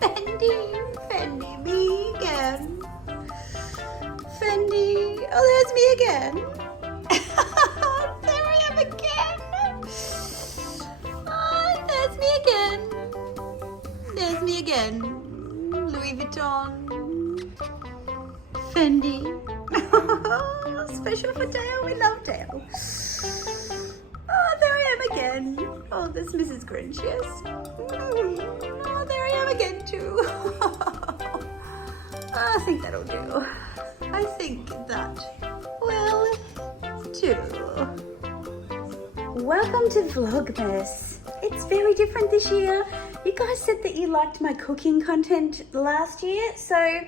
Fendi, me again. Fendi, oh, there's me again. There I am again. Oh, there's me again. There's me again. Louis Vuitton. Fendi. Special for Dale, we love Dale. Oh, there I am again. Oh, there's Mrs. Grinch, yes. Oh, there I am again too. I think that'll do. I think that will do. Welcome to Vlogmas. It's very different this year. You guys said that you liked my cooking content last year, so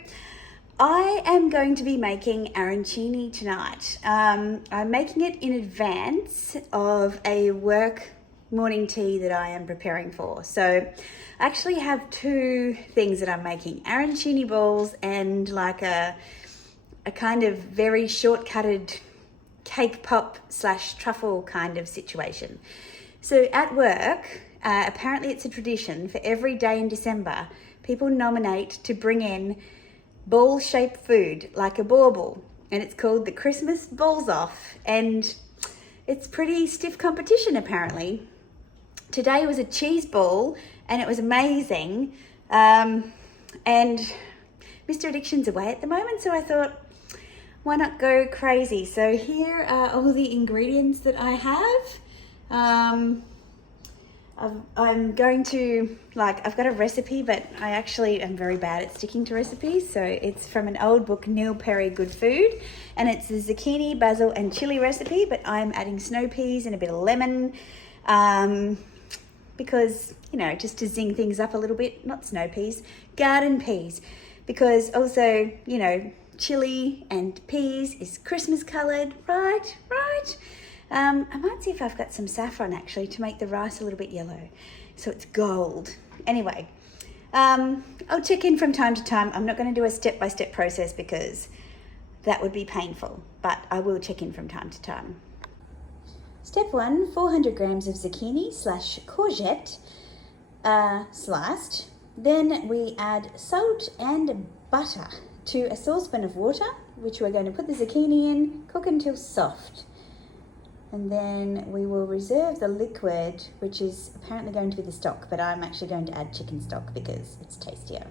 I am going to be making arancini tonight. I'm making it in advance of a work morning tea that I am preparing for. So I actually have two things that I'm making: arancini balls and like a kind of very shortcutted cake pop / truffle kind of situation. So at work, apparently it's a tradition for every day in December, people nominate to bring in ball-shaped food like a bauble, and it's called the Christmas Balls Off, and it's pretty stiff competition apparently. Today was a cheese ball and it was amazing, and Mr. Addiction's away at the moment, so I thought, why not go crazy? So here are all the ingredients that I have. I'm going to, I've got a recipe, but I actually am very bad at sticking to recipes. So it's from an old book, Neil Perry Good Food, and it's the zucchini, basil and chili recipe, but I'm adding snow peas and a bit of lemon, because, you know, just to zing things up a little bit. Not snow peas, garden peas, because also, you know, chili and peas is Christmas coloured, right? I might see if I've got some saffron actually to make the rice a little bit yellow, so it's gold. Anyway, I'll check in from time to time. I'm not going to do a step-by-step process because that would be painful, but I will check in from time to time. Step 1, 400 grams of zucchini / courgette sliced. Then we add salt and butter to a saucepan of water, which we're going to put the zucchini in, cook until soft. And then we will reserve the liquid, which is apparently going to be the stock, but I'm actually going to add chicken stock because it's tastier.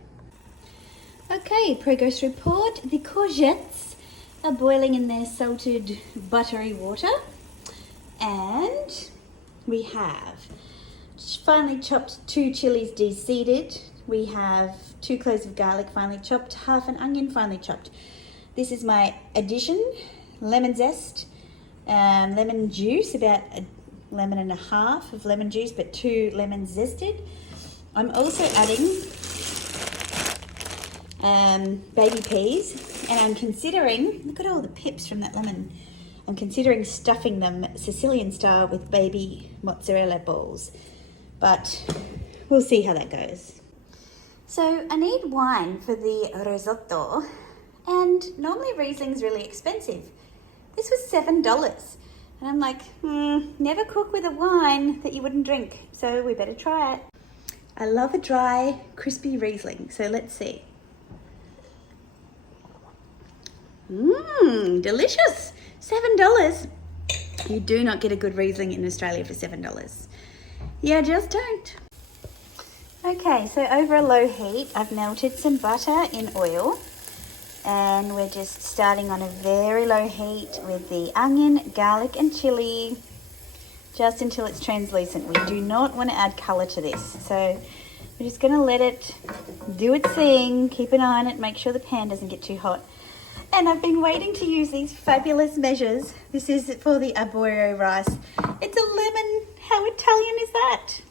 Okay, progress report. The courgettes are boiling in their salted buttery water. And we have finely chopped 2 chilies de-seeded. We have 2 cloves of garlic finely chopped, half an onion finely chopped. This is my addition: lemon zest, lemon juice, about a lemon and a half of lemon juice, but 2 lemons zested. I'm also adding baby peas, and I'm considering, look at all the pips from that lemon, I'm considering stuffing them Sicilian style with baby mozzarella balls, but we'll see how that goes. So I need wine for the risotto, and normally Riesling's really expensive. This was $7, and I'm like, never cook with a wine that you wouldn't drink, so we better try it. I love a dry, crispy Riesling, so let's see. Delicious! $7. You do not get a good Riesling in Australia for $7. You just don't. Okay, so over a low heat, I've melted some butter in oil, and we're just starting on a very low heat with the onion, garlic and chili, just until it's translucent. We do not want to add colour to this, so we're just going to let it do its thing, keep an eye on it, make sure the pan doesn't get too hot. And I've been waiting to use these fabulous measures. This is for the arborio rice. It's a lemon. How Italian is that?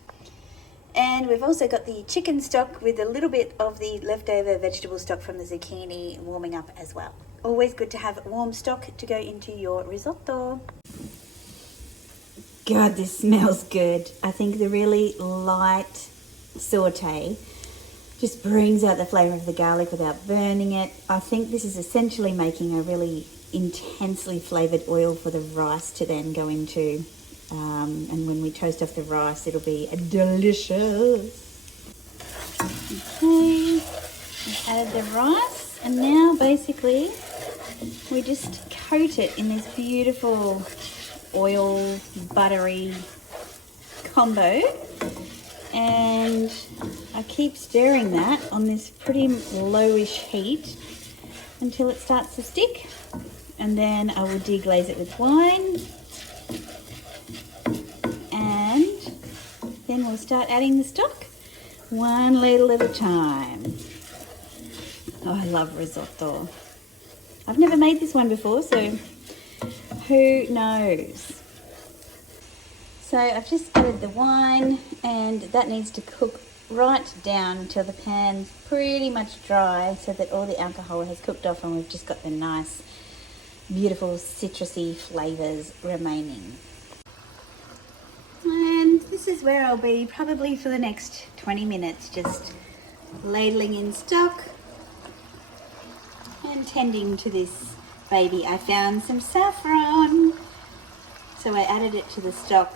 And we've also got the chicken stock with a little bit of the leftover vegetable stock from the zucchini warming up as well. Always good to have warm stock to go into your risotto. God, this smells good. I think the really light saute just brings out the flavour of the garlic without burning it. I think this is essentially making a really intensely flavoured oil for the rice to then go into. And when we toast off the rice, it'll be delicious. Okay. Added the rice, and now basically we just coat it in this beautiful oil buttery combo, and I keep stirring that on this pretty lowish heat until it starts to stick, and then I will deglaze it with wine, and then we'll start adding the stock one ladle at a time. Oh, I love risotto. I've never made this one before, so who knows? So I've just added the wine, and that needs to cook right down until the pan's pretty much dry, so that all the alcohol has cooked off and we've just got the nice, beautiful citrusy flavours remaining. And this is where I'll be probably for the next 20 minutes, just ladling in stock and tending to this baby. I found some saffron, so I added it to the stock.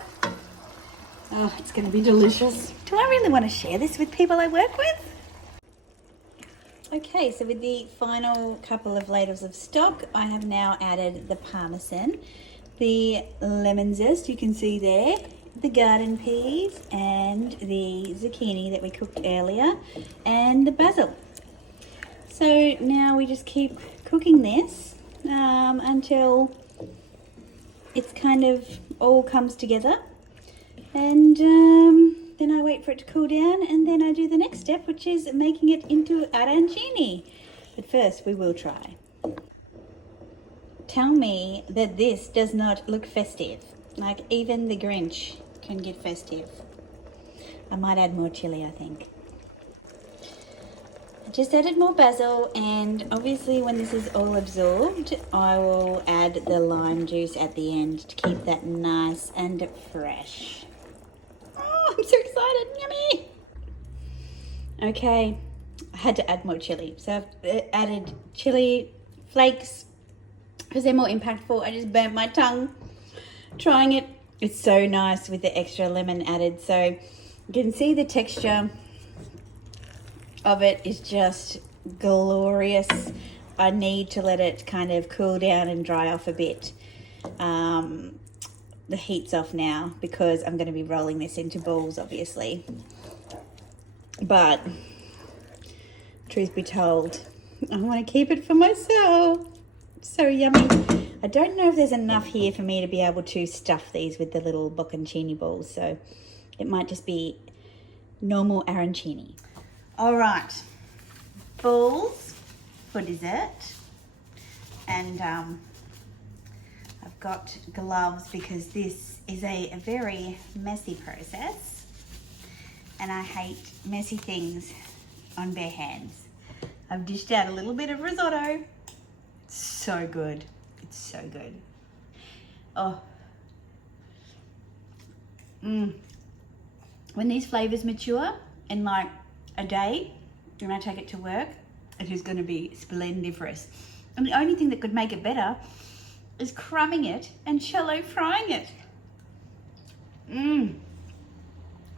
Oh, it's going to be delicious. Do I really want to share this with people I work with? Okay, so with the final couple of ladles of stock, I have now added the parmesan, the lemon zest you can see there, the garden peas, and the zucchini that we cooked earlier, and the basil. So now we just keep cooking this until it's kind of all comes together, and then I wait for it to cool down, and then I do the next step, which is making it into arancini. But first we will try. Tell me that this does not look festive. Like even the Grinch can get festive. I might add more chili, I think. I just added more basil, and obviously when this is all absorbed, I will add the lime juice at the end to keep that nice and fresh. Oh, I'm so excited, yummy! Okay, I had to add more chili. So I've added chili flakes because they're more impactful. I just burnt my tongue trying it. It's so nice with the extra lemon added. So you can see the texture of it is just glorious. I need to let it kind of cool down and dry off a bit. The heat's off now because I'm going to be rolling this into balls, obviously. But truth be told, I want to keep it for myself. So yummy. I don't know if there's enough here for me to be able to stuff these with the little bocconcini balls, so it might just be normal arancini. All right, balls for dessert, and I've got gloves because this is a very messy process, and I hate messy things on bare hands. I've dished out a little bit of risotto. It's so good. It's so good. Oh. When these flavors mature in like a day, when I take it to work, it is going to be splendiferous. And the only thing that could make it better is crumbing it and shallow frying it.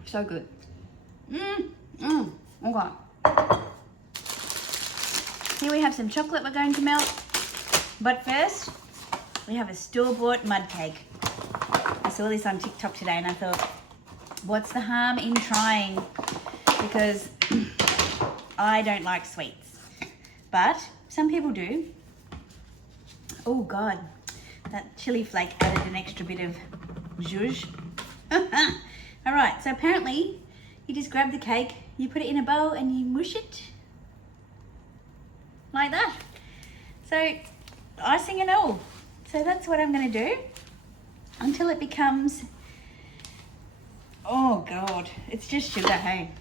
So good. Okay. Here we have some chocolate we're going to melt. But first, we have a store-bought mud cake. I saw this on TikTok today and I thought, what's the harm in trying? Because I don't like sweets, but some people do. Oh God, that chili flake added an extra bit of zhuzh. All right, so apparently you just grab the cake, you put it in a bowl and you mush it like that. So icing and all. So that's what I'm going to do until it becomes, oh God, it's just sugar, hey.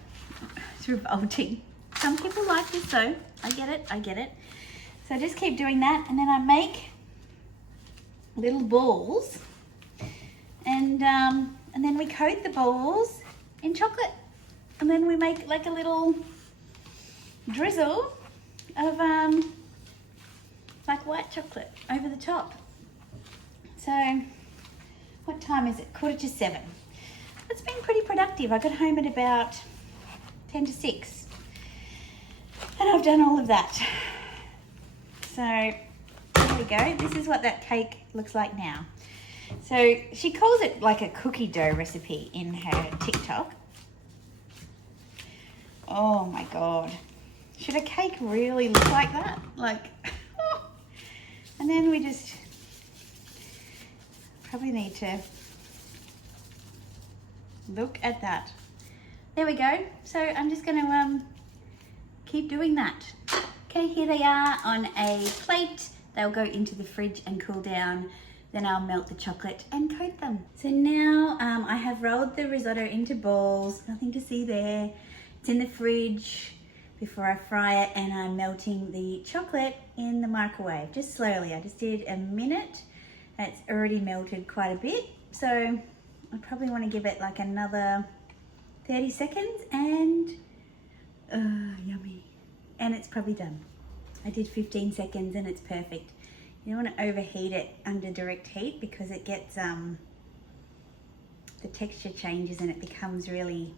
It's revolting. Some people like this though. I get it. So I just keep doing that, and then I make little balls, and then we coat the balls in chocolate, and then we make like a little drizzle of like white chocolate over the top. So what time is it? 7:15. It's been pretty productive. I got home at about 5:50. And I've done all of that. So there we go. This is what that cake looks like now. So she calls it like a cookie dough recipe in her TikTok. Oh my God. Should a cake really look like that? Like, oh. And then we just probably need to look at that. There we go. So I'm just going to keep doing that. Okay, here they are on a plate. They'll go into the fridge and cool down. Then I'll melt the chocolate and coat them. So now I have rolled the risotto into balls. Nothing to see there. It's in the fridge before I fry it, and I'm melting the chocolate in the microwave, just slowly. I just did a minute and it's already melted quite a bit. So I probably want to give it like another 30 seconds and yummy. And it's probably done. I did 15 seconds and it's perfect. You don't want to overheat it under direct heat because it gets, the texture changes and it becomes really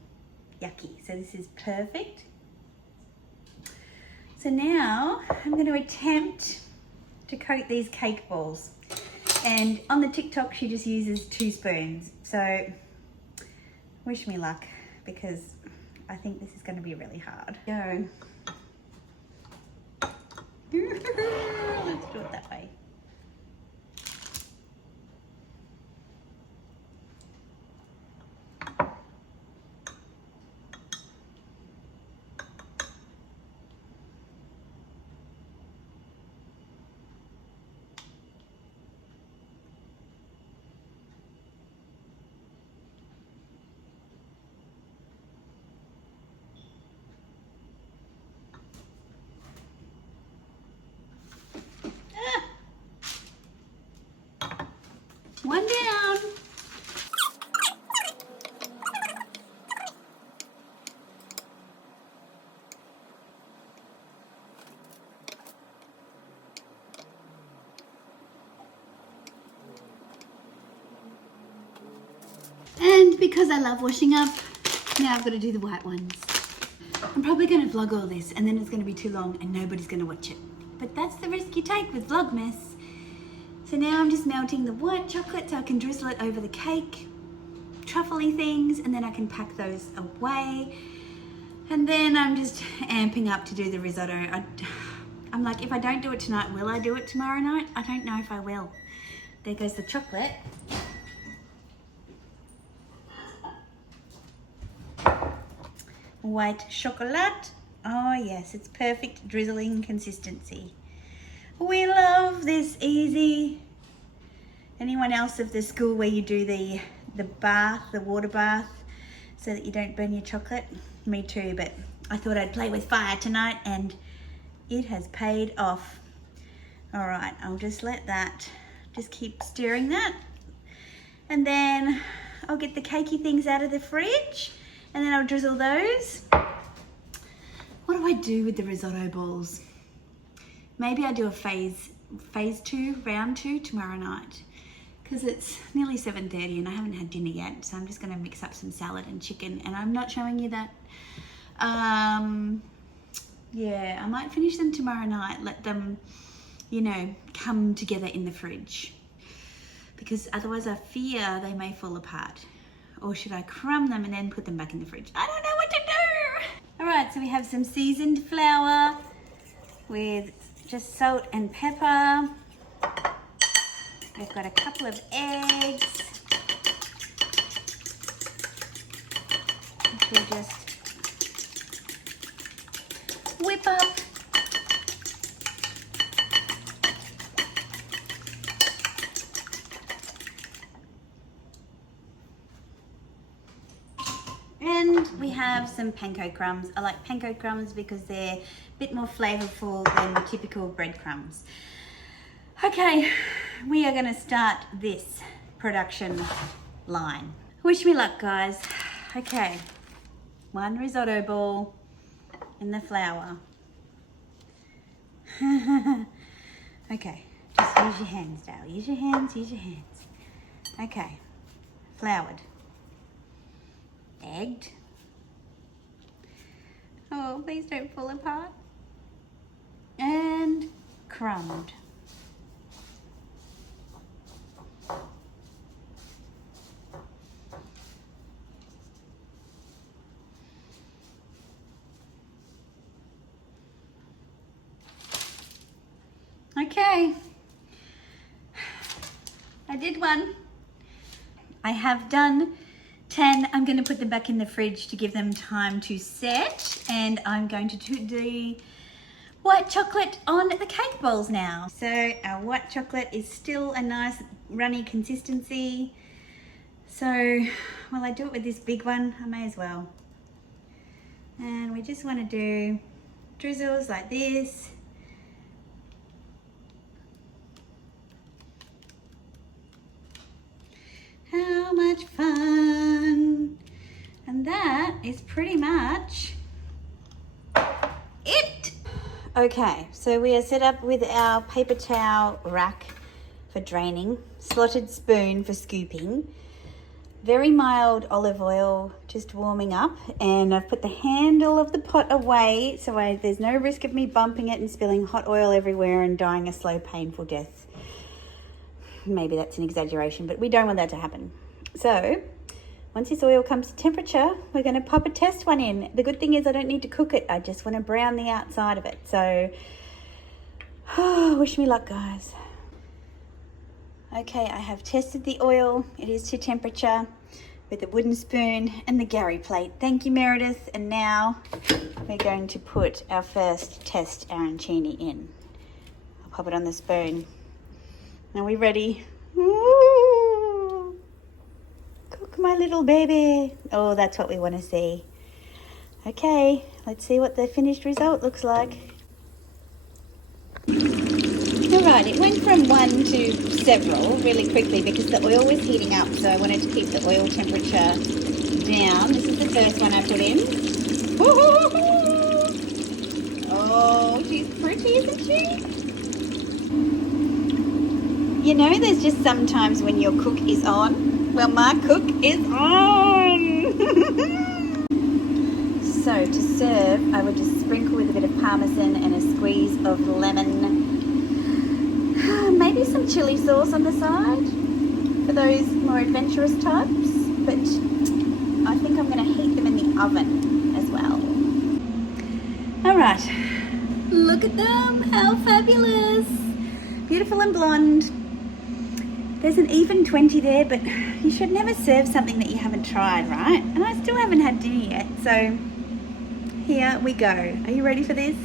yucky. So this is perfect. So now I'm going to attempt to coat these cake balls. And on the TikTok, she just uses 2 spoons. So wish me luck because I think this is going to be really hard. Go. Let's do it that way. One down. And because I love washing up, now I've got to do the white ones. I'm probably going to vlog all this and then it's going to be too long and nobody's going to watch it. But that's the risk you take with Vlogmas. So now I'm just melting the white chocolate so I can drizzle it over the cake, truffly things, and then I can pack those away. And then I'm just amping up to do the risotto. I'm like, if I don't do it tonight, will I do it tomorrow night? I don't know if I will. There goes the chocolate. White chocolate. Oh yes, it's perfect drizzling consistency. We love this easy. Anyone else of the school where you do the bath, the water bath, so that you don't burn your chocolate? Me too, but I thought I'd play with fire tonight and it has paid off. All right, I'll just let that, just keep stirring that. And then I'll get the cakey things out of the fridge and then I'll drizzle those. What do I do with the risotto balls? Maybe I do a phase 2, round 2 tomorrow night because it's nearly 7:30 and I haven't had dinner yet. So I'm just going to mix up some salad and chicken, and I'm not showing you that. Yeah, I might finish them tomorrow night. Let them, you know, come together in the fridge because otherwise I fear they may fall apart. Or should I crumb them and then put them back in the fridge? I don't know what to do. All right, so we have some seasoned flour with just salt and pepper. We've got a couple of eggs, which we'll just whip up. And we have some panko crumbs. I like panko crumbs because they're a bit more flavorful than typical breadcrumbs. Okay, we are gonna start this production line. Wish me luck, guys. Okay, 1 risotto ball in the flour. Okay, just use your hands, Dale. Use your hands, use your hands. Okay, floured. Egged. Oh, please don't fall apart. crumbed. Okay, I did one. I have done 10. I'm going to put them back in the fridge to give them time to set, and I'm going to do the white chocolate on the cake bowls now. So our white chocolate is still a nice runny consistency. So while I do it with this big one, I may as well. And we just want to do drizzles like this. How much fun! And that is pretty much it. Okay, so we are set up with our paper towel rack for draining, slotted spoon for scooping, very mild olive oil just warming up, and I've put the handle of the pot away so there's no risk of me bumping it and spilling hot oil everywhere and dying a slow, painful death. Maybe that's an exaggeration, but we don't want that to happen. So once this oil comes to temperature, we're going to pop a test one in. The good thing is I don't need to cook it. I just want to brown the outside of it. So wish me luck, guys. Okay, I have tested the oil. It is to temperature with the wooden spoon and the Gary plate. Thank you, Meredith. And now we're going to put our first test arancini in. I'll pop it on the spoon. Are we ready? Ooh. Cook my little baby. Oh, that's what we want to see. Okay, let's see what the finished result looks like. Alright, it went from 1 to several really quickly because the oil was heating up, so I wanted to keep the oil temperature down. This is the first one I put in. Oh, she's pretty, isn't she? You know, there's just sometimes when your cook is on. Well, my cook is on. So to serve, I would just sprinkle with a bit of parmesan and a squeeze of lemon. Maybe some chili sauce on the side for those more adventurous types. But I think I'm going to heat them in the oven as well. All right, look at them. How fabulous. Beautiful and blonde. There's an even 20 there, but you should never serve something that you haven't tried, right? And I still haven't had dinner yet, so here we go. Are you ready for this?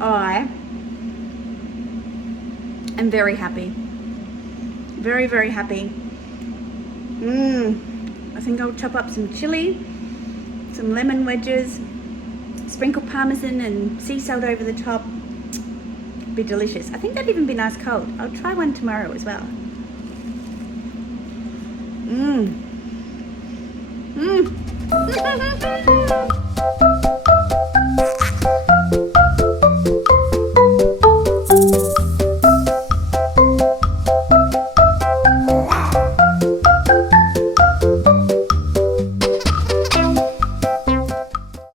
I am very happy. Very, very happy. I think I'll chop up some chili, some lemon wedges, sprinkle parmesan and sea salt over the top. Be delicious. I think that'd even be nice cold. I'll try one tomorrow as well.